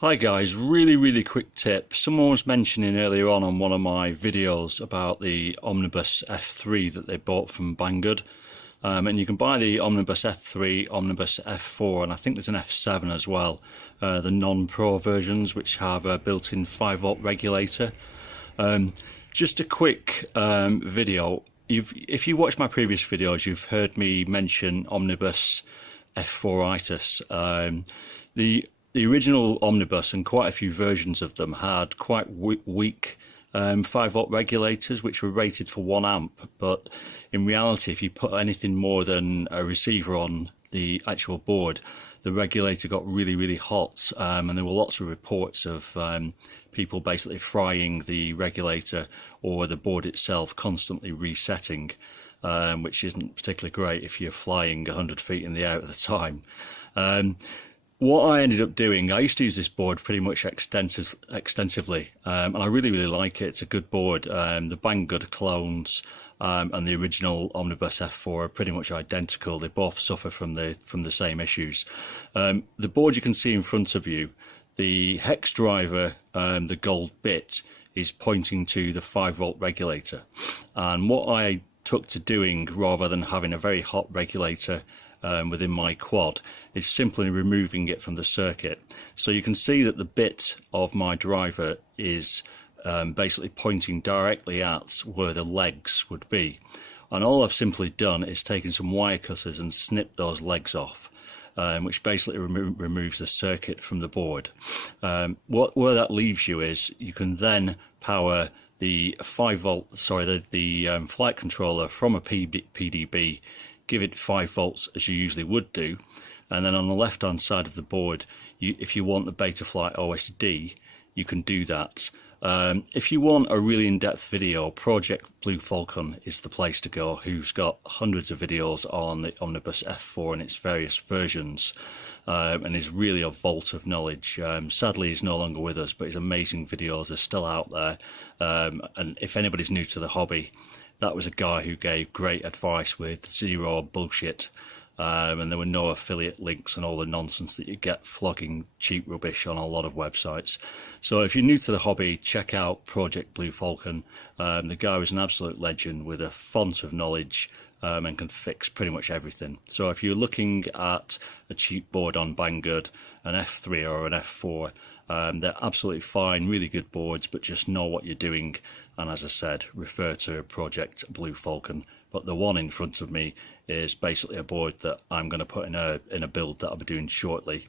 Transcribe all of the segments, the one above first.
Hi guys, really quick tip. Someone was mentioning earlier on one of my videos about the Omnibus F3 that they bought from Banggood. And you can buy the Omnibus F3, Omnibus F4, and I think there's an F7 as well, the non-pro versions, which have a built-in 5-volt regulator. Just a quick video. If you watch my previous videos, you've heard me mention Omnibus F4itis. The original Omnibus and quite a few versions of them had quite weak 5-volt regulators, which were rated for 1 amp. But in reality, if you put anything more than a receiver on the actual board, the regulator got really hot, and there were lots of reports of people basically frying the regulator or the board itself, constantly resetting, which isn't particularly great if you're flying 100 feet in the air at the time. What I ended up doing, I used to use this board pretty much extensively, and I really like it. It's a good board. The Banggood clones and the original Omnibus F4 are pretty much identical. They both suffer from the same issues. The board you can see in front of you, the hex driver, the gold bit, is pointing to the 5-volt regulator. And what I took to doing, rather than having a very hot regulator within my quad, is simply removing it from the circuit. So you can see that the bit of my driver is basically pointing directly at where the legs would be, and all I've simply done is taken some wire cutters and snipped those legs off, which basically removes the circuit from the board. Where that leaves you is you can then power the 5-volt, the flight controller from a PDB, give it 5 volts as you usually would do, and then on the left hand side of the board, if you want the Betaflight OSD, you can do that. If you want a really in-depth video, Project Blue Falcon is the place to go, who's got hundreds of videos on the Omnibus F4 and its various versions, and is really a vault of knowledge. Sadly, he's no longer with us, but his amazing videos are still out there, and if anybody's new to the hobby, that was a guy who gave great advice with zero bullshit, and there were no affiliate links and all the nonsense that you get flogging cheap rubbish on a lot of websites. So if you're new to the hobby, check out Project Blue Falcon. The guy was an absolute legend with a font of knowledge, and can fix pretty much everything. So if you're looking at a cheap board on Banggood, an F3 or an F4, they're absolutely fine, really good boards, but just know what you're doing. And as I said, refer to Project Blue Falcon. But the one in front of me is basically a board that I'm going to put in a build that I'll be doing shortly.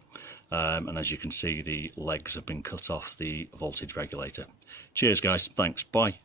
And as you can see, the legs have been cut off the voltage regulator. Cheers guys, thanks, bye.